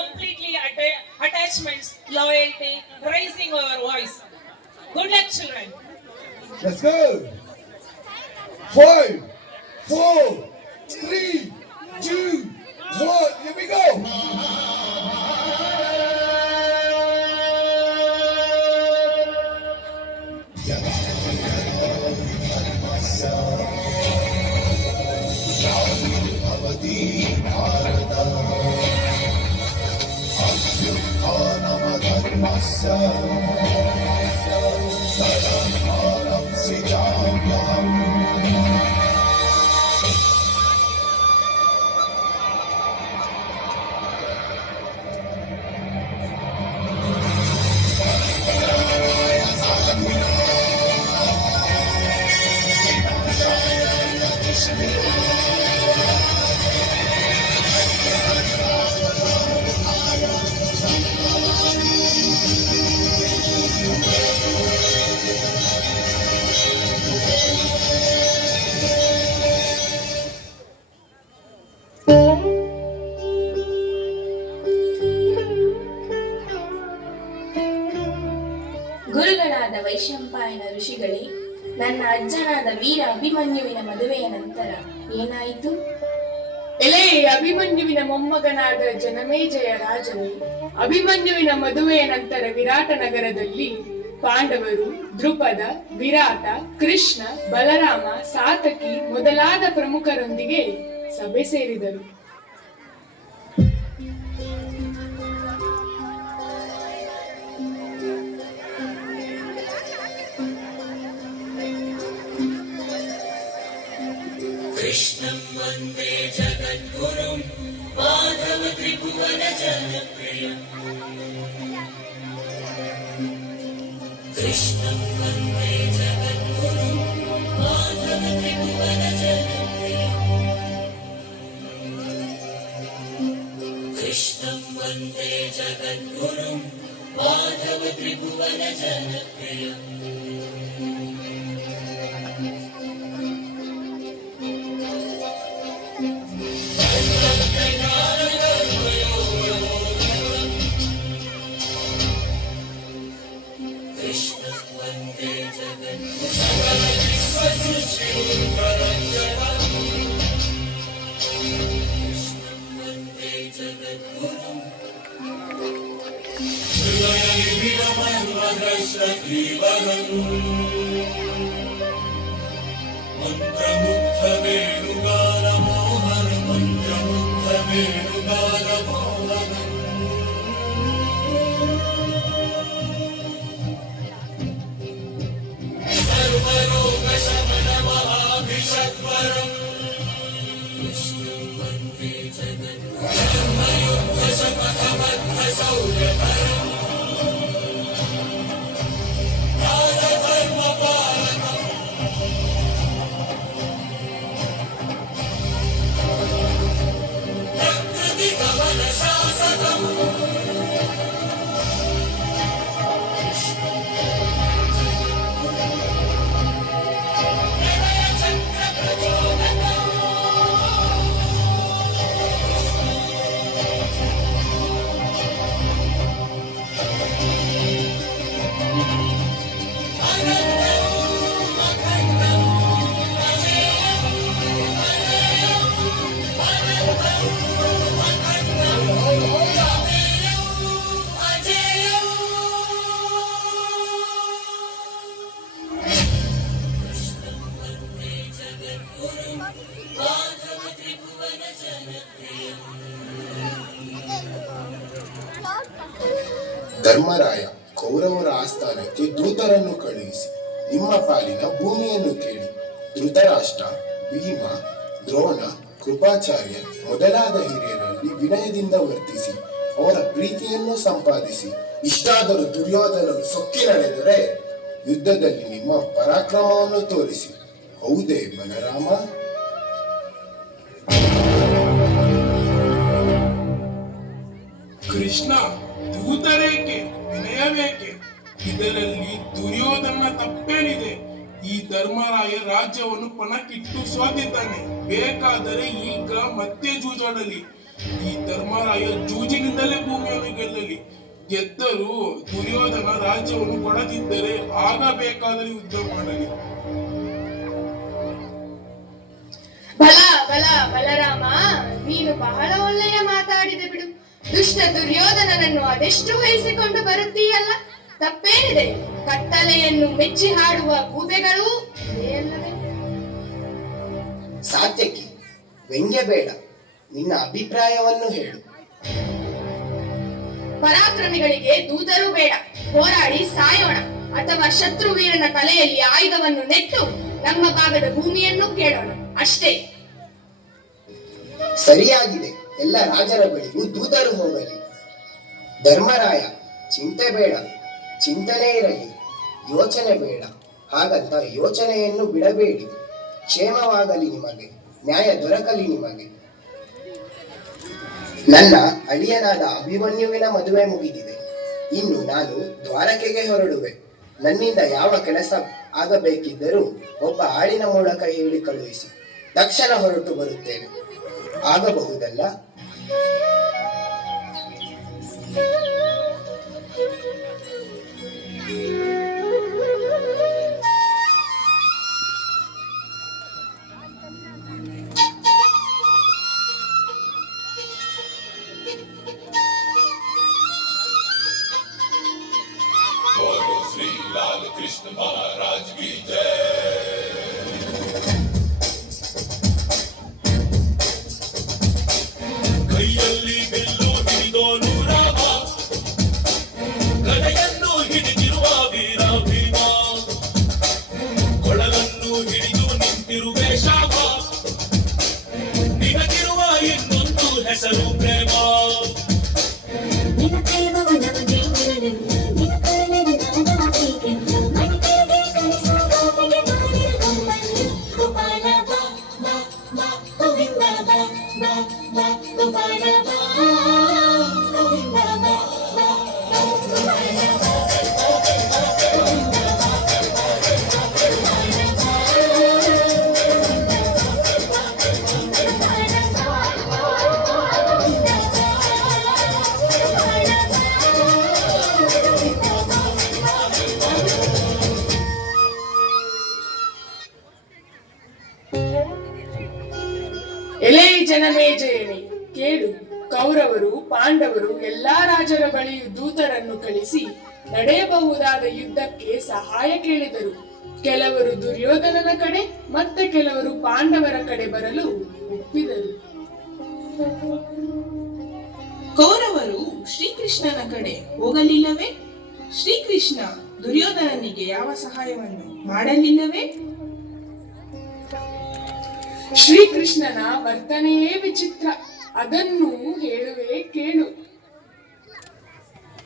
completely attachments, loyalty, raising our voice. Good luck, children. Let's go. 5, 4, 3, 2, 1. Here we go. ಗುರುಗಳಾದ ವೈಶಂಪಾಯನ ಋಷಿಗಳೇ, ನನ್ನ ಅಜ್ಜನಾದ ವೀರ ಅಭಿಮನ್ಯುವಿನ ಮದುವೆಯ ನಂತರ ಏನಾಯಿತು? ಎಲೆ ಅಭಿಮನ್ಯುವಿನ ಮೊಮ್ಮಗನಾದ ಜನಮೇಜಯ ರಾಜನು ಅಭಿಮನ್ಯುವಿನ ಮದುವೆಯ ನಂತರ ವಿರಾಟ ನಗರದಲ್ಲಿ ಪಾಂಡವರು, ದ್ರುಪದ, ವಿರಾಟ, ಕೃಷ್ಣ, ಬಲರಾಮ, ಸಾತಕಿ ಮೊದಲಾದ ಪ್ರಮುಖರೊಂದಿಗೆ ಸಭೆ ಸೇರಿದರು. कृष्णं वन्दे जगद्गुरुं माधव त्रिभुवन जनप्रियम् कृष्णं वन्दे जगद्गुरुं माधव त्रिभुवन जनप्रियम् कृष्णं वन्दे जगद्गुरुं माधव त्रिभुवन जनप्रियम् ಮಂತ್ರಮುಗ್ಧ ವೇಣುಗಾನ ಮೋಹನ ಮಂತ್ರಮುಗ್ಧ ವೇಣುಗಾನ ಮೋಹನ ಸರ್ವರೋಗ ಶಮನ ಮಹಾಭಿಷದ್ವರಂ ಕೃಷ್ಣಂ ವಂದೇ ಜಗದ್ಗುರುಂ ಧರ್ಮಯುದ್ಧ ಶಪಥಬದ್ಧ ಸೌರ್ಯಕರಂ ಧರ್ಮರಾಯ ಕೌರವರ ಆಸ್ಥಾನಕ್ಕೆ ದೂತರನ್ನು ಕಳುಹಿಸಿ ನಿಮ್ಮ ಪಾಲಿನ ಭೂಮಿಯನ್ನು ಕೇಳಿ. ಧೃತರಾಷ್ಟ್ರ, ಭೀಮ, ದ್ರೋಣ, ಕೃಪಾಚಾರ್ಯ ಮೊದಲಾದ ಹಿರಿಯರಲ್ಲಿ ವಿನಯದಿಂದ ವರ್ತಿಸಿ ಅವರ ಪ್ರೀತಿಯನ್ನು ಸಂಪಾದಿಸಿ. ಇಷ್ಟಾದರೂ ದುರ್ಯೋಧನರು ಸೊಕ್ಕಿ ನಡೆದರೆ ಯುದ್ಧದಲ್ಲಿ ನಿಮ್ಮ ಪರಾಕ್ರಮವನ್ನು ತೋರಿಸಿ. ಹೌದೇ ಬಲರಾಮ? ಕೃಷ್ಣ, ದೂತರೇಕೆ, ವಿನಯವೇಕೆ? ಇದರಲ್ಲಿ ದುರ್ಯೋಧನ ತಪ್ಪೇನಿದೆ? ಈ ಧರ್ಮರಾಯ ರಾಜ್ಯವನ್ನು ಪಣಕ್ಕಿಟ್ಟು ಸೋತಿದ್ದಾನೆ. ಬೇಕಾದರೆ ಈಗ ಮತ್ತೆ ಜೂಜಾಡಲಿ. ಈ ಧರ್ಮರಾಯ ಜೂಜಿನಿಂದಲೇ ಭೂಮಿಯನ್ನು ಗೆಲ್ಲಲಿ. ಗೆದ್ದರೂ ದುರ್ಯೋಧನ ರಾಜ್ಯವನ್ನು ಕೊಡದಿದ್ದರೆ ಆಗ ಬೇಕಾದರೆ ಯುದ್ಧ ಮಾಡಲಿ. ಬಲ ಬಲ ಬಲರಾಮ, ನೀನು ಬಹಳ ಒಳ್ಳೆಯ ಮಾತಾಡಿದೆ ಬಿಡು. ದುಷ್ಟ ದುರ್ಯೋಧನನನ್ನು ಅದೆಷ್ಟು ವಹಿಸಿಕೊಂಡು ಬರುತ್ತೀಯಲ್ಲ, ತಪ್ಪೇನಿದೆ? ಕತ್ತಲೆಯನ್ನು ಮೆಚ್ಚಿ ಹಾಡುವ ಗೂಬೆಗಳೂ ಅಲ್ಲವೇ? ಸಾತ್ಯಕಿ, ವ್ಯಂಗ್ಯ ಬೇಡ, ನಿನ್ನ ಅಭಿಪ್ರಾಯವನ್ನು ಹೇಳು. ಪರಾಕ್ರಮಿಗಳಿಗೆ ದೂತರೂ ಬೇಡ, ಹೋರಾಡಿ ಸಾಯೋಣ, ಅಥವಾ ಶತ್ರುವೀರನ ತಲೆಯಲ್ಲಿ ಆಯುಧವನ್ನು ನೆಟ್ಟು ನಮ್ಮ ಭಾಗದ ಭೂಮಿಯನ್ನು ಕೇಳೋಣ, ಅಷ್ಟೇ. ಸರಿಯಾಗಿದೆ. ಎಲ್ಲ ರಾಜರ ಬಳಿಗೂ ದೂತರು ಹೋಗಲಿ. ಧರ್ಮರಾಯ, ಚಿಂತೆ ಬೇಡ, ಚಿಂತನೆ ಇರಲಿ, ಯೋಚನೆ ಬೇಡ. ಹಾಗಂತ ಯೋಚನೆಯನ್ನು ಬಿಡಬೇಡಿ. ಕ್ಷೇಮವಾಗಲಿ ನಿಮಗೆ, ನ್ಯಾಯ ದೊರಕಲಿ ನಿಮಗೆ. ನನ್ನ ಅಳಿಯನಾದ ಅಭಿಮನ್ಯುವಿನ ಮದುವೆ ಮುಗಿದಿದೆ. ಇನ್ನು ನಾನು ದ್ವಾರಕೆಗೆ ಹೊರಡುವೆ. ನನ್ನಿಂದ ಯಾವ ಕೆಲಸ ಆಗಬೇಕಿದ್ದರೂ ಒಬ್ಬ ಆಳಿನ ಮೂಲಕ ಹೇಳಿ ಕಳುಹಿಸಿ ತಕ್ಷಣ ಹೊರಟು ಬರುತ್ತೇನೆ. ಆಗಬಹುದಲ್ಲ? बोलो श्री लाल कृष्ण महाराज की जय। ಕೈಯಲ್ಲಿ ಬಿಲ್ಲು ಹಿಡಿದೋನು ರಾಮ, ಗದೆಯನ್ನು ಹಿಡಿದಿರುವ ವೀರ ಭೀಮ, ಕೊಳಲನ್ನು ಹಿಡಿದು ನಿಂತಿರುವೆ ಶಾಪ, ನಿನಗಿರುವ ಇನ್ನೊಂದು ಹೆಸರು ಪ್ರೇಮ. ಎಲೇ ಜನಮೇಜಯನೇ, ಕೇಳು. ಕೌರವರು ಪಾಂಡವರು ಎಲ್ಲಾ ರಾಜರ ಬಳಿಯೂ ದೂತರನ್ನು ಕಳಿಸಿ ನಡೆಯಬಹುದಾದ ಯುದ್ಧಕ್ಕೆ ಸಹಾಯ ಕೇಳಿದರು. ಕೆಲವರು ದುರ್ಯೋಧನನ ಕಡೆ ಮತ್ತೆ ಕೆಲವರು ಪಾಂಡವರ ಕಡೆ ಬರಲು ಒಪ್ಪಿದರು. ಕೌರವರು ಶ್ರೀಕೃಷ್ಣನ ಕಡೆ ಹೋಗಲಿಲ್ಲವೇ? ಶ್ರೀಕೃಷ್ಣ ದುರ್ಯೋಧನನಿಗೆ ಯಾವ ಸಹಾಯವನ್ನು ಮಾಡಲಿಲ್ಲವೇ? ಶ್ರೀಕೃಷ್ಣನ ವರ್ತನೆಯೇ ವಿಚಿತ್ರ, ಅದನ್ನು ಹೇಳುವೆ ಕೇಳು.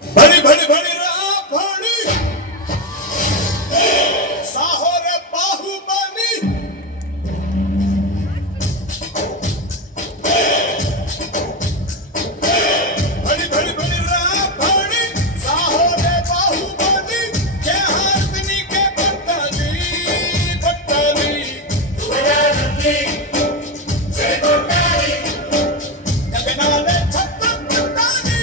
ಬಡಿ ಬಡಿ ಬಡಿ ರಾಭಾಣಿ, ಸಾಹೋರ ಬಾಹುಬಲಿ, ಬಡಿ ಬಡಿ ಬಡಿ ರಾಭಾಣಿ, ಸಾಹೋರ ಬಾಹುಬಲಿ, ಜಯ ಹಾರ್ದಿನಿ ಕೆ ಭಕ್ತನಿ ಭಕ್ತನಿ, ತುಮರಾನಂದಿ ಜಯ ಕೊಟ್ಟಾರಿ, ಗಗನಾನೆ ಛತ್ರ ಕೊಟ್ಟಾರಿ.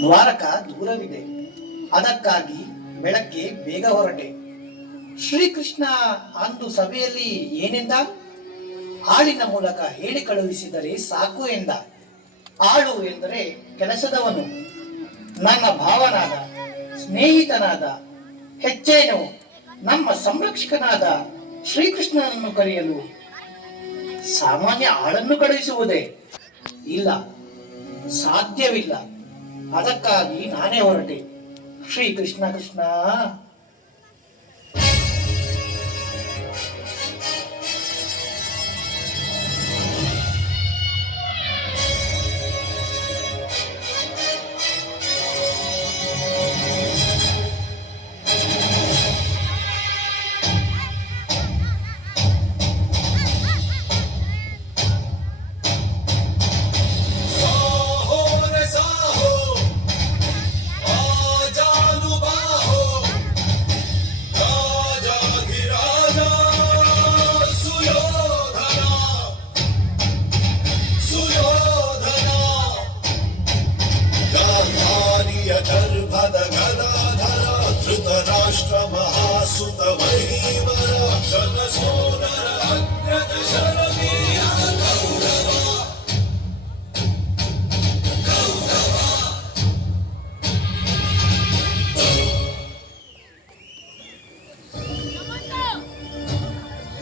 ದ್ವಾರಕ ದೂರವಿದೆ, ಅದಕ್ಕಾಗಿ ಬೆಳಗ್ಗೆ ಬೇಗ ಹೊರಟೆ. ಶ್ರೀಕೃಷ್ಣ ಅಂದು ಸಭೆಯಲ್ಲಿ ಏನೆಂದ? ಆಳಿನ ಮೂಲಕ ಹೇಳಿ ಕಳುಹಿಸಿದರೆ ಸಾಕು ಎಂದ. ಆಳು ಎಂದರೆ ಕೆಲಸದವನು, ನನ್ನ ಭಾವನಾದ, ಸ್ನೇಹಿತನಾದ, ಹೆಚ್ಚೇನು ನಮ್ಮ ಸಂರಕ್ಷಕನಾದ ಶ್ರೀಕೃಷ್ಣನನ್ನು ಕರೆಯಲು ಸಾಮಾನ್ಯ ಆಳನ್ನು ಕಳುಹಿಸುವುದೇ? ಇಲ್ಲ, ಸಾಧ್ಯವಿಲ್ಲ. ಅದಕ್ಕಾಗಿ ನಾನೇ ಹೊರಟೆ. ಶ್ರೀಕೃಷ್ಣ ಕೃಷ್ಣ.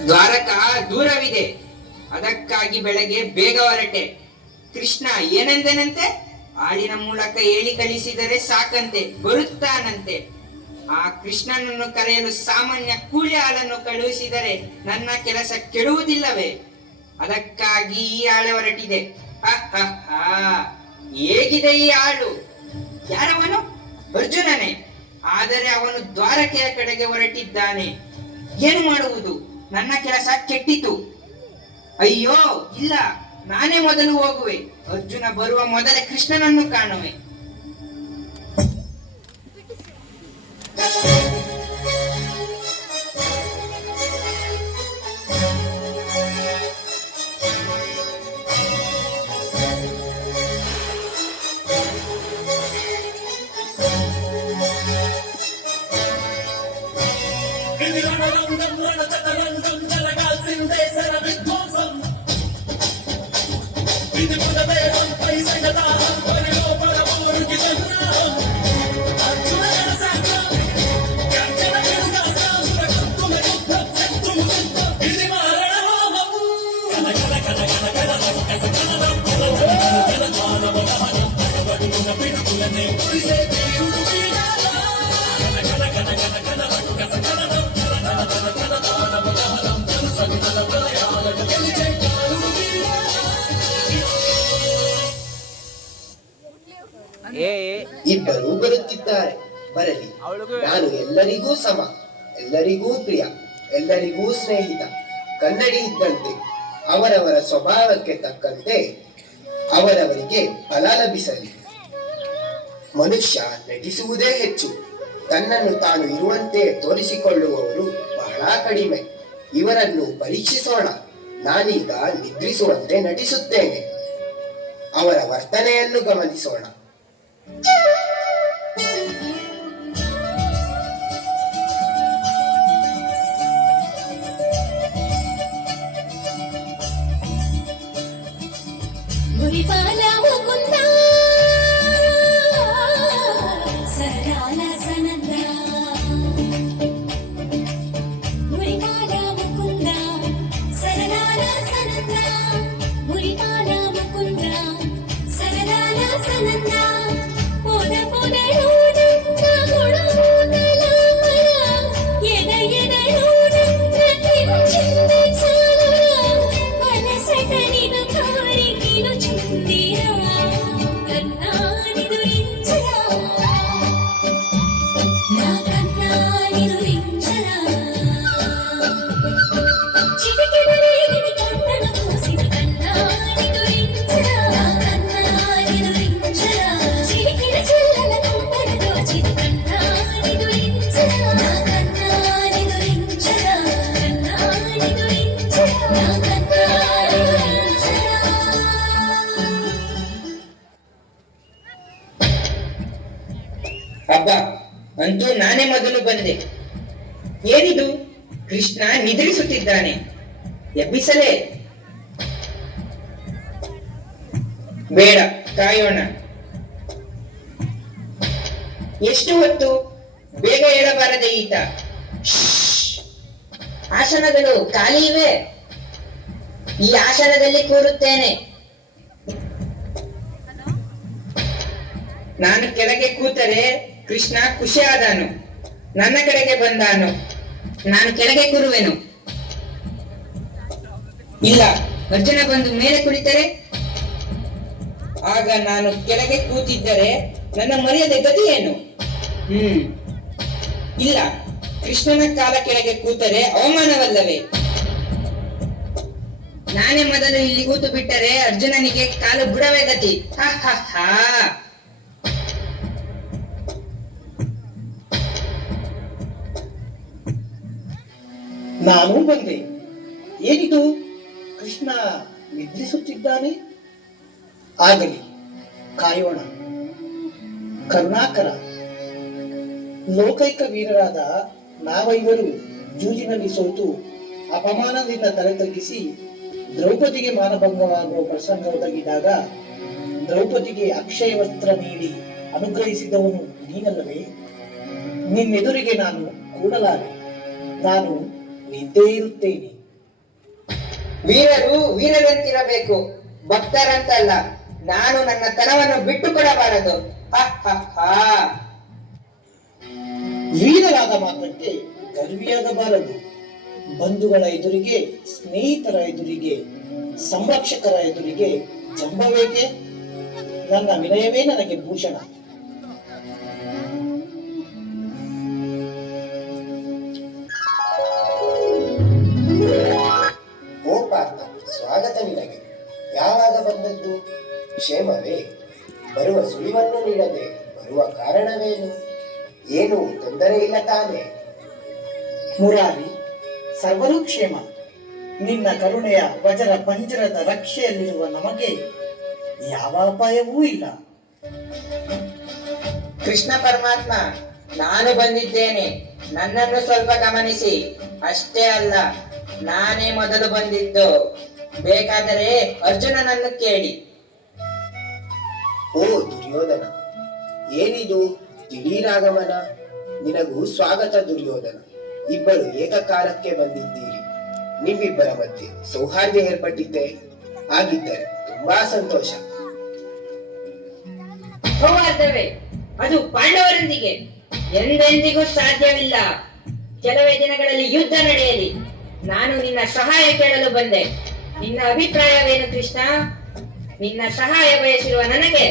ದ್ವಾರಕ ದೂರವಿದೆ, ಅದಕ್ಕಾಗಿ ಬೆಳಗ್ಗೆ ಬೇಗ ಹೊರಟೆ. ಕೃಷ್ಣ ಏನೆಂದನಂತೆ? ಆಳಿನ ಮೂಲಕ ಹೇಳಿ ಕಳಿಸಿದರೆ ಸಾಕಂತೆ, ಬರುತ್ತಾನಂತೆ. ಆ ಕೃಷ್ಣನನ್ನು ಕರೆಯಲು ಸಾಮಾನ್ಯ ಕೂಲಿ ಆಳನ್ನು ಕಳುಹಿಸಿದರೆ ನನ್ನ ಕೆಲಸ ಕೆಡುವುದಿಲ್ಲವೇ? ಅದಕ್ಕಾಗಿ ಈ ಆಳು ಹೊರಟಿದೆ. ಹೇಗಿದೆ ಈ ಆಳು? ಯಾರವನು? ಅರ್ಜುನನೇ. ಆದರೆ ಅವನು ದ್ವಾರಕೆಯ ಕಡೆಗೆ ಹೊರಟಿದ್ದಾನೆ. ಏನು ಮಾಡುವುದು? ನನ್ನ ಕೆಲಸ ಕೆಟ್ಟಿತು. ಅಯ್ಯೋ ಇಲ್ಲ, ನಾನೇ ಮೊದಲು ಹೋಗುವೆ. ಅರ್ಜುನ ಬರುವ ಮೊದಲೇ ಕೃಷ್ಣನನ್ನು ಕಾಣುವೆ. ಇಬ್ಬರು ಬರುತ್ತಿದ್ದಾರೆ, ಬರಲಿ. ನಾನು ಎಲ್ಲರಿಗೂ ಸಮ, ಎಲ್ಲರಿಗೂ ಪ್ರಿಯ, ಎಲ್ಲರಿಗೂ ಸ್ನೇಹಿತ. ಕನ್ನಡಿ ಇದ್ದಂತೆ ಅವರವರ ಸ್ವಭಾವಕ್ಕೆ ತಕ್ಕಂತೆ ಅವರವರಿಗೆ ಫಲ ಲಭಿಸಲಿ. ಮನುಷ್ಯ ನಟಿಸುವುದೇ ಹೆಚ್ಚು, ತನ್ನನ್ನು ತಾನು ಇರುವಂತೆ ತೋರಿಸಿಕೊಳ್ಳುವವರು ಬಹಳ ಕಡಿಮೆ. ಇವರನ್ನು ಪರೀಕ್ಷಿಸೋಣ. ನಾನೀಗ ನಿದ್ರಿಸುವಂತೆ ನಟಿಸುತ್ತೇನೆ. ಅವರ ವರ್ತನೆಯನ್ನು ಗಮನಿಸೋಣ. ಮುರಿಪಾಲ ಮುಕುಂದ ಸರಳ ಸನಂದ, ಮುರಿಪಾಲ ಮುಕುಂದ ಸರಳ ಸನಂದ, ಮುರಿಪಾಲ ಮುಕುಂದ ಸರಳ ಸನಂದ. ಪೋದ ಪೋದಳು ನಂದ ಗುಣಮೂತಲ ಎದ ಎದಳು ನಂದ ಕಿಂಚಿಂದೆ ಸಾಲ ಮನಸಟನಿದು ಕಾರಿ ಕಿನು ಚುಂದಿರ ಕನ್ನಾನಿದು ರಿಂಚರ ನಾ ಕನ್ನಾನಿದು ರಿಂಚರ ಚಿಟಿಕೆದರೆ ನಿನಿ ಕಣ್ಣನು ಕೂಸಿದ ಕನ್ನಾನಿದು ರಿಂಚರ ಕನ್ನಾನಿದು ರಿಂಚರ ಚಿಟಿಕೆರ ಚೆಲ್ಲನ ಕಂಬನ ದೋಚಿದ ಕನ್ನಾನಿದು ರಿಂಚರ ಕನ್ನಾನಿದು ರಿಂಚರ ಕನ್ನಾನಿದು ರಿಂಚರ ಕನ್ನಾನಿದು ರಿಂಚರ. ಅಬ್ಬ, ಅಂತೂ ನಾನೇ ಮೊದಲು ಬಂದೆ. ಏನಿದು? ಕೃಷ್ಣ ನಿದ್ರಿಸುತ್ತಿದ್ದಾನೆ. ಎಬ್ಬಿಸಲೇ? ಬೇಡ, ಕಾಯೋಣ. ಎಷ್ಟು ಹೊತ್ತು? ಬೇಗ ಹೇಳಬಾರದೆ ಈತ? ಆಸನಗಳು ಖಾಲಿ ಇವೆ. ಈ ಆಸನದಲ್ಲಿ ಕೂರುತ್ತೇನೆ. ನಾನು ಕೆಳಗೆ ಕೂತರೆ ಕೃಷ್ಣ ಖುಷಿಯಾದನು, ನನ್ನ ಕಡೆಗೆ ಬಂದಾನು. ನಾನು ಕೆಳಗೆ ಕೂರುವೆನು. ಇಲ್ಲ, ಅರ್ಜುನ ಬಂದು ಮೇಲೆ ಕುಳಿತರೆ? ಆಗ ನಾನು ಕೆಳಗೆ ಕೂತಿದ್ದರೆ ನನ್ನ ಮರ್ಯಾದೆ ಗತಿ ಏನು? ಇಲ್ಲ, ಕೃಷ್ಣನ ಕಾಲ ಕೆಳಗೆ ಕೂತರೆ ಅವಮಾನವಲ್ಲವೇ? ನಾನೇ ಮೊದಲು ಇಲ್ಲಿ ಕೂತು ಬಿಟ್ಟರೆ ಅರ್ಜುನನಿಗೆ ಕಾಲು ಬುಡವೇ ಗತಿ. ಹಾ. ನಾನು ಬಂದೆ. ಏನಿದು? ಕೃಷ್ಣ ನಿದ್ರಿಸುತ್ತಿದ್ದಾನೆ. ಆಗಲಿ, ಕಾಯೋಣ. ಕರುಣಾಕರ, ಲೋಕೈಕ ವೀರರಾದ ನಾವೈವರು ಜೂಜಿನಲ್ಲಿ ಸೋತು ಅಪಮಾನದಿಂದ ತಲೆ ತಗ್ಗಿಸಿ ದ್ರೌಪದಿಗೆ ಮಾನಭಂಗವಾಗುವ ಪ್ರಸಂಗ ಒದಗಿದಾಗ ದ್ರೌಪದಿಗೆ ಅಕ್ಷಯ ವಸ್ತ್ರ ನೀಡಿ ಅನುಗ್ರಹಿಸಿದವನು ನೀನಲ್ಲವೇ? ನಿನ್ನೆದುರಿಗೆ ನಾನು ಕೂಡಲಾರೆ. ನಾನು ನಿದ್ದೆ ಇರುತ್ತೇನೆ. ವೀರರು ವೀರರಂತಿರಬೇಕು, ಭಕ್ತರಂತಲ್ಲ. ನಾನು ನನ್ನ ತನವನ್ನು ಬಿಟ್ಟು ಕೊಡಬಾರದು. ವೀರರಾದ ಮಾತ್ರಕ್ಕೆ ಗರ್ವಿಯಾಗಬಾರದು. ಬಂಧುಗಳ ಎದುರಿಗೆ, ಸ್ನೇಹಿತರ ಎದುರಿಗೆ, ಸಂರಕ್ಷಕರ ಎದುರಿಗೆ ಜಂಬವೇಕೆ? ನನ್ನ ವಿನಯವೇ ನನಗೆ ಭೂಷಣ. ಓ ಪಾರ್ಥ, ಸ್ವಾಗತ ನಿನಗೆ. ಯಾವಾಗ ಬಂದದ್ದು? ಕ್ಷೇಮವೇ? ಬರುವ ಸುಳಿವನ್ನು ನೀಡದೆ ಬರುವ ಕಾರಣವೇನು? ಏನು ತೊಂದರೆ ಇಲ್ಲ ತಾನೆ? ಮುರಾರಿ, ಸರ್ವರೂ ಕ್ಷೇಮ. ನಿನ್ನ ಕರುಣೆಯ ವಜ್ರ ಪಂಜರದ ರಕ್ಷೆಯಲ್ಲಿರುವ ನಮಗೆ ಯಾವ ಅಪಾಯವೂ ಇಲ್ಲ. ಕೃಷ್ಣ ಪರಮಾತ್ಮ, ನಾನು ಬಂದಿದ್ದೇನೆ, ನನ್ನನ್ನು ಸ್ವಲ್ಪ ಗಮನಿಸಿ. ಅಷ್ಟೇ ಅಲ್ಲ, ನಾನೇ ಮೊದಲು ಬಂದಿದ್ದು. ಬೇಕಾದರೆ ಅರ್ಜುನನನ್ನು ಕೇಳಿ. ಓ ದುರ್ಯೋಧನ, ಏನಿದು ದಿಢೀರಾಗಮನ? ನಿನಗೂ ಸ್ವಾಗತ ದುರ್ಯೋಧನ. ಇಬ್ಬರು ಏಕಕಾಲಕ್ಕೆ ಬಂದಿದ್ದೀರಿ. ನಿಮ್ಮಿಬ್ಬರ ಮಧ್ಯೆ ಸೌಹಾರ್ದ ಏರ್ಪಟ್ಟಿದ್ದೆ? ಆಗಿದ್ದರೆ ತುಂಬಾ ಸಂತೋಷ. ಸೌಹಾರ್ದವೇ? ಅದು ಪಾಂಡವರೊಂದಿಗೆ ಎಂದೆಂದಿಗೂ ಸಾಧ್ಯವಿಲ್ಲ. ಕೆಲವೇ ದಿನಗಳಲ್ಲಿ ಯುದ್ಧ ನಡೆಯಲಿ. ನಾನು ನಿನ್ನ ಸಹಾಯ ಕೇಳಲು ಬಂದೆ. ನಿನ್ನ ಅಭಿಪ್ರಾಯವೇನು ಕೃಷ್ಣ? ನಿನ್ನ ಸಹಾಯ ಬಯಸಿರುವ ನನಗೆ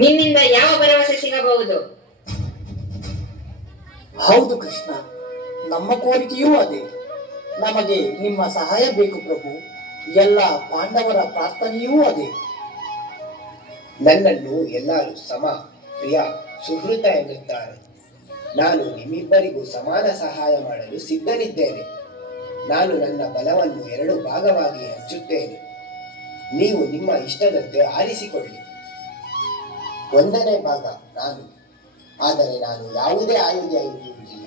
ನಿನ್ನಿಂದ ಯಾವ ಭರವಸೆ ಸಿಗಬಹುದು? ಹೌದು ಕೃಷ್ಣ, ನಮ್ಮ ಕೋರಿಕೆಯೂ ಅದೇ. ನಮಗೆ ನಿಮ್ಮ ಸಹಾಯ ಬೇಕು ಪ್ರಭು. ಎಲ್ಲ ಪಾಂಡವರ ಪ್ರಾರ್ಥನೆಯೂ ಅದೇ. ನನ್ನನ್ನು ಎಲ್ಲರೂ ಸಮ, ಪ್ರಿಯ, ಸುಹೃತ ಎನ್ನುತ್ತಾರೆ. ನಾನು ನಿಮ್ಮಿಬ್ಬರಿಗೂ ಸಮಾನ ಸಹಾಯ ಮಾಡಲು ಸಿದ್ಧನಿದ್ದೇನೆ. ನಾನು ನನ್ನ ಬಲವನ್ನು 2 ಭಾಗವಾಗಿ ಹಂಚುತ್ತೇನೆ. ನೀವು ನಿಮ್ಮ ಇಷ್ಟದಂತೆ ಆರಿಸಿಕೊಳ್ಳಿ. 1ನೇ ಭಾಗ ನಾನು, ಆದರೆ ನಾನು ಯಾವುದೇ ಆಯುಧ ಇರುವುದಿಲ್ಲ,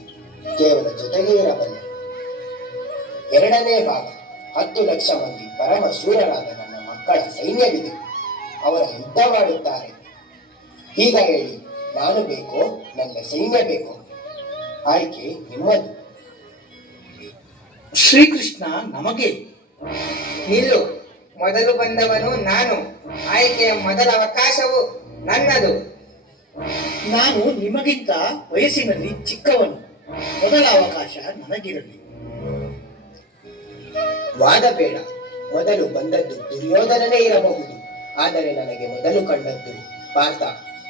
ಕೇವಲ ಜೊತೆಗೆ ಇರಬಲ್ಲೆ. 2ನೇ ಭಾಗ 10 ಲಕ್ಷ ಮಂದಿ ಪರಮ ಶೂರರಾದ ನನ್ನ ಮಕ್ಕಳ ಸೈನ್ಯವಿದೆ. ಅವರ ಯುದ್ಧ ಮಾಡುತ್ತಾರೆ. ಈಗ ಹೇಳಿ, ನಾನು ಬೇಕೋ ನನ್ನ ಸೈನ್ಯ ಬೇಕೋ? ಆಯ್ಕೆ ನಿಮ್ಮದು. ಶ್ರೀಕೃಷ್ಣ ನಮಗೆ. ನಿಲ್ಲು, ಮೊದಲು ಬಂದವನು ನಾನು. ಆಯ್ಕೆಯ ಮೊದಲ ಅವಕಾಶವು ನನ್ನದು. ನಾನು ನಿಮಗಿಂತ ವಯಸ್ಸಿನಲ್ಲಿ ಚಿಕ್ಕವನು. ಮೊದಲ ಅವಕಾಶ ನನಗಿರಲಿ. ವಾದ ಬೇಡ. ಮೊದಲು ಬಂದದ್ದು ದುರ್ಯೋಧನನೇ ಇರಬಹುದು, ಆದರೆ ನನಗೆ ಮೊದಲು ಕಂಡದ್ದು ಪಾರ್ಥ.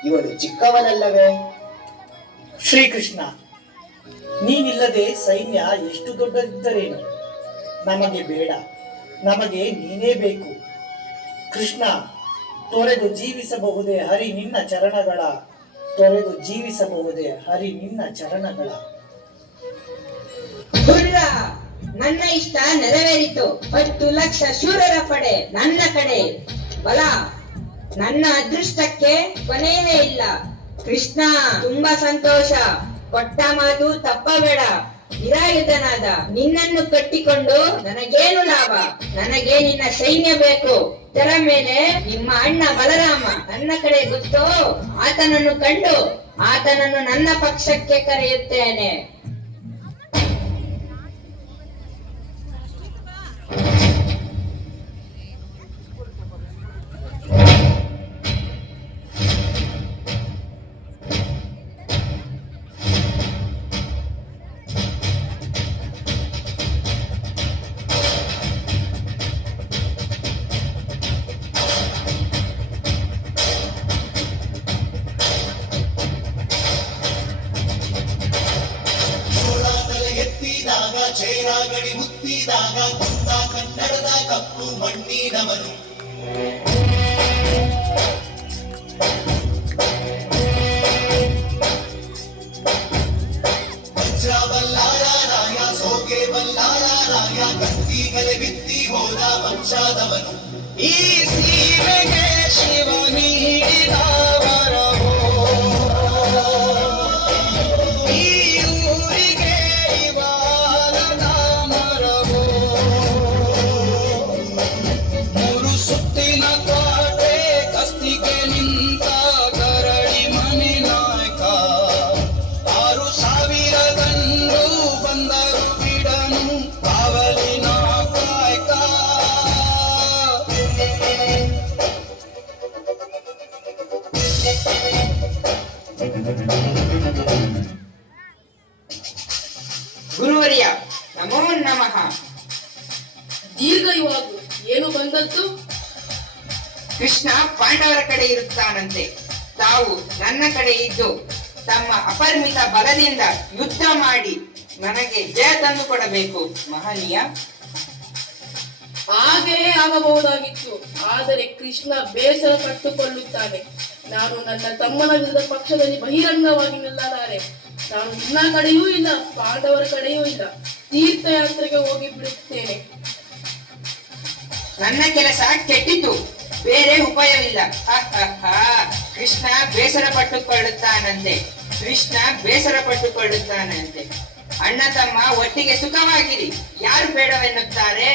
ಇವನು ಚಿಕ್ಕವನಲ್ಲವೇ? ಶ್ರೀಕೃಷ್ಣ, ನೀನಿಲ್ಲದೆ ಸೈನ್ಯ ಎಷ್ಟು ದೊಡ್ಡದಿದ್ದರೇನು? ನಮಗೆ ಬೇಡ, ನಮಗೆ ನೀನೇ ಬೇಕು. ಕೃಷ್ಣ, ತೊರೆದು ಜೀವಿಸಬಹುದೇ ಹರಿ ನಿನ್ನ ಚರಣಗಳ, ತೊರೆದು ಜೀವಿಸಬಹುದೇ ಹರಿ ನಿನ್ನ ಚರಣಗಳ. ದುರ್ಗ, ನನ್ನ ಇಷ್ಟ ನೆರವೇರಿತು. 10 ಲಕ್ಷ ಶೂರರ ಪಡೆ ನನ್ನ ಕಡೆ. ಬಲ, ನನ್ನ ಅದೃಷ್ಟಕ್ಕೆ ಕೊನೆಯೇ ಇಲ್ಲ. ಕೃಷ್ಣ, ತುಂಬಾ ಸಂತೋಷ. ಕೊಟ್ಟ ಮಾತು ತಪ್ಪಬೇಡ. ನಿರಾಯುಧನಾದ ನಿನ್ನನ್ನು ಕಟ್ಟಿಕೊಂಡು ನನಗೇನು ಲಾಭ? ನನಗೆ ನಿನ್ನ ಸೈನ್ಯ ಬೇಕು. ಇದರ ಮೇಲೆ ನಿಮ್ಮ ಅಣ್ಣ ಬಲರಾಮ ನನ್ನ ಕಡೆ ಗೊತ್ತೋ? ಆತನನ್ನು ಕಂಡು ಆತನನ್ನು ನನ್ನ ಪಕ್ಷಕ್ಕೆ ಕರೆಯುತ್ತೇನೆ. ಚೇರಾಗಡಿ ಮುತ್ತಿದಾಗ ಕುಂದ ಕನ್ನಡದ ಕಪ್ಪು ಮಣ್ಣಿನವನು. ವಜ್ರ ಬಲ್ಲಾಳ ರಾಯ, ಸೋಗೆ ಬಲ್ಲಾಳ ರಾಯ, ಕತ್ತಿಗಲೆ ಬಿತ್ತಿ ಹೋದ ವಂಶಾದವನು. ಈ ಸೀಮೆಗೆ ಶಿವ ನೀಡಿದ ವರವೋ, ಈ ಊರಿಗೆ ಇವಾಲದ ಮರವೋ. 3 ಸುತ್ತಿನ ಕೋಟೆ ಕಸ್ತಿಗೆ ನಿಂತ ಕರಡಿ ಮನೆ ನಾಯಕ. 6,000 ಗಂಡು ಬಂದರು ಬಿಡನು ಕಾವಲಿನ ಕಾಯಕ. ದೀರ್ಘಯುವಾಗು. ಏನು ಬಂದದ್ದು? ಕೃಷ್ಣ ಪಾಂಡವರ ಕಡೆ ಇರುತ್ತಾನಂತೆ. ತಾವು ನನ್ನ ಕಡೆ ಇದ್ದು ತಮ್ಮ ಅಪರಿಮಿತ ಬಲದಿಂದ ಯುದ್ಧ ಮಾಡಿ ನನಗೆ ಜಯ ತಂದು ಕೊಡಬೇಕು ಮಹನೀಯ. ಹಾಗೆಯೇ ಆಗಬಹುದಾಗಿತ್ತು. ಆದರೆ ಕೃಷ್ಣ ಬೇಸರ ಪಟ್ಟುಕೊಳ್ಳುತ್ತಾನೆ. ನಾನು ನನ್ನ ತಮ್ಮನ ವಿರುದ್ಧ ಪಕ್ಷದಲ್ಲಿ ಬಹಿರಂಗವಾಗಿ ನಿಲ್ಲಲಾರೆ. ನಾನು ನಿನ್ನ ಕಡೆಯೂ ಇಲ್ಲ, ಪಾಂಡವರ ಕಡೆಯೂ ಇಲ್ಲ. ತೀರ್ಥಯಾತ್ರೆಗೆ ಹೋಗಿ ಬಿಡುತ್ತೇನೆ. ನನ್ನ ಕೆಲಸ ಕೆಟ್ಟಿತು, ಬೇರೆ ಉಪಾಯವಿಲ್ಲ. ಕೃಷ್ಣ ಬೇಸರ ಪಟ್ಟುಕೊಳ್ಳುತ್ತಾನಂತೆ. ಕೃಷ್ಣ ಬೇಸರ ಪಟ್ಟುಕೊಳ್ಳುತ್ತಾನಂತೆ. ಅಣ್ಣ ತಮ್ಮ ಒಟ್ಟಿಗೆ ಸುಖವಾಗಿರಿ, ಯಾರು ಬೇಡವೆನ್ನುತ್ತಾರೆ?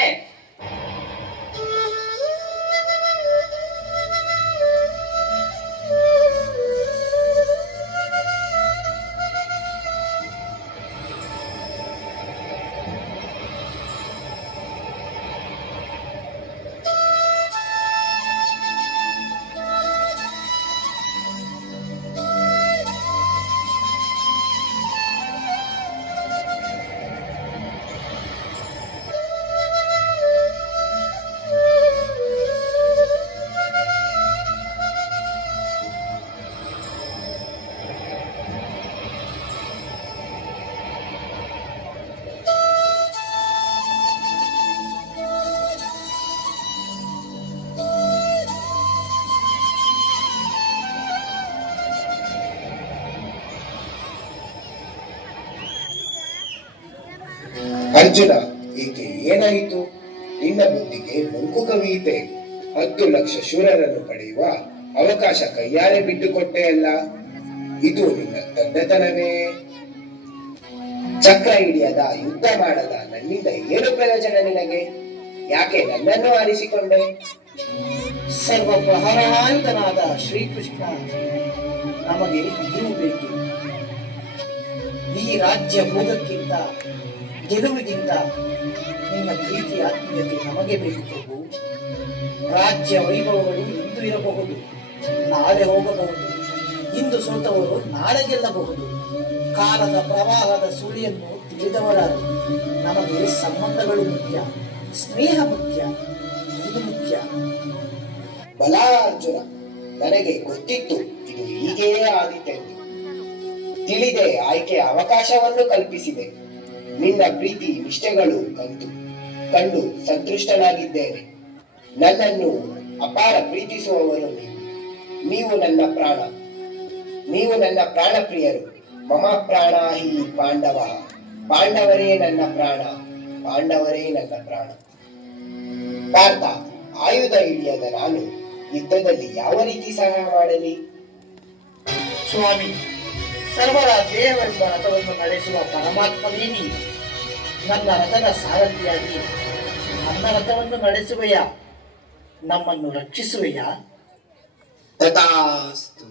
ಅರ್ಜುನ, ಏಕೆ ಏನಾಯಿತು? ನಿನ್ನ ಬುದ್ಧಿಗೆ ಮಂಕು ಕವಿಯಿತೆ. 10 ಲಕ್ಷ ಶೂರರನ್ನು ಪಡೆಯುವ ಅವಕಾಶ ಕೈಯಾರೆ ಬಿಟ್ಟುಕೊಟ್ಟೆಯಲ್ಲ. ಇದು ನಿನ್ನ ದೊಡ್ಡತನವೇ? ಚಕ್ರ ಹಿಡಿಯದ, ಯುದ್ಧ ಮಾಡದ ನನ್ನಿಂದ ಏನು ಪ್ರಯೋಜನ ನಿನಗೆ? ಯಾಕೆ ನನ್ನನ್ನು ಆರಿಸಿಕೊಂಡೆ? ಸರ್ವಪ್ರಹರಾಯುಧನಾದ ಶ್ರೀಕೃಷ್ಣ, ನಮಗೆ ನೀವು ಬೇಕು. ಈ ರಾಜ್ಯ ಭೋಗಕ್ಕಿಂತ, ಗೆಲುವಿಗಿಂತ ನಿನ್ನ ಪ್ರೀತಿ ಆತ್ಮೀಯತೆ ನಮಗೆ ಬೇಕು ಪ್ರಭು. ರಾಜ್ಯ ವೈಭವಗಳು ಇಂದು ಇರಬಹುದು, ನಾಳೆ ಹೋಗಬಹುದು. ಇಂದು ಸೋತವರು ನಾಳೆ ಗೆಲ್ಲಬಹುದು. ಕಾಲದ ಪ್ರವಾಹದ ಸುಳಿಯನ್ನು ತಿಳಿದವರಾರು. ನಮಗೆ ಸಂಬಂಧಗಳು ಮುಖ್ಯ, ಸ್ನೇಹ ಮುಖ್ಯ, ಇದು ಮುಖ್ಯ. ಬಲ ಅರ್ಜುನ, ನನಗೆ ಗೊತ್ತಿತ್ತು ಇದು ಹೀಗೆಯೇ ಆದೀತೆಂದು. ತಿಳಿದೆ ಆಯ್ಕೆಯ ಅವಕಾಶವನ್ನು ಕಲ್ಪಿಸಿದೆ. ನಿನ್ನ ಪ್ರೀತಿ ನಿಷ್ಠೆಗಳು ಕಂಡು ಸಂತುಷ್ಟನಾಗಿದ್ದೇನೆ. ನನ್ನನ್ನು ಅಪಾರ ಪ್ರೀತಿಸುವವರು ನೀವು ನನ್ನ ಪ್ರಾಣ. ನೀವು ನನ್ನ ಪ್ರಾಣ ಪ್ರಿಯರು. ಮಮ ಪ್ರಾಣ ಹಿ ಪಾಂಡವ. ಪಾಂಡವರೇ ನನ್ನ ಪ್ರಾಣ, ಪಾಂಡವರೇ ನನ್ನ ಪ್ರಾಣ. ಪಾರ್ಥ, ಆಯುಧ ಹಿಡಿಯದ ನಾನು ಯುದ್ಧದಲ್ಲಿ ಯಾವ ರೀತಿ ಸಹಾಯ ಮಾಡಲಿ? ಸ್ವಾಮಿ, ಸರ್ವರ ದೇವರೆಂಬ ರಥವನ್ನು ನಡೆಸುವ ಪರಮಾತ್ಮನೇ ನೀನು. ನನ್ನ ರಥದ ಸಾರಥಿಯಾಗಿ ನನ್ನ ರಥವನ್ನು ನಡೆಸುವೆಯಾ? ನಮ್ಮನ್ನು ರಕ್ಷಿಸುವೆಯಾ? ತಥಾಸ್ತು.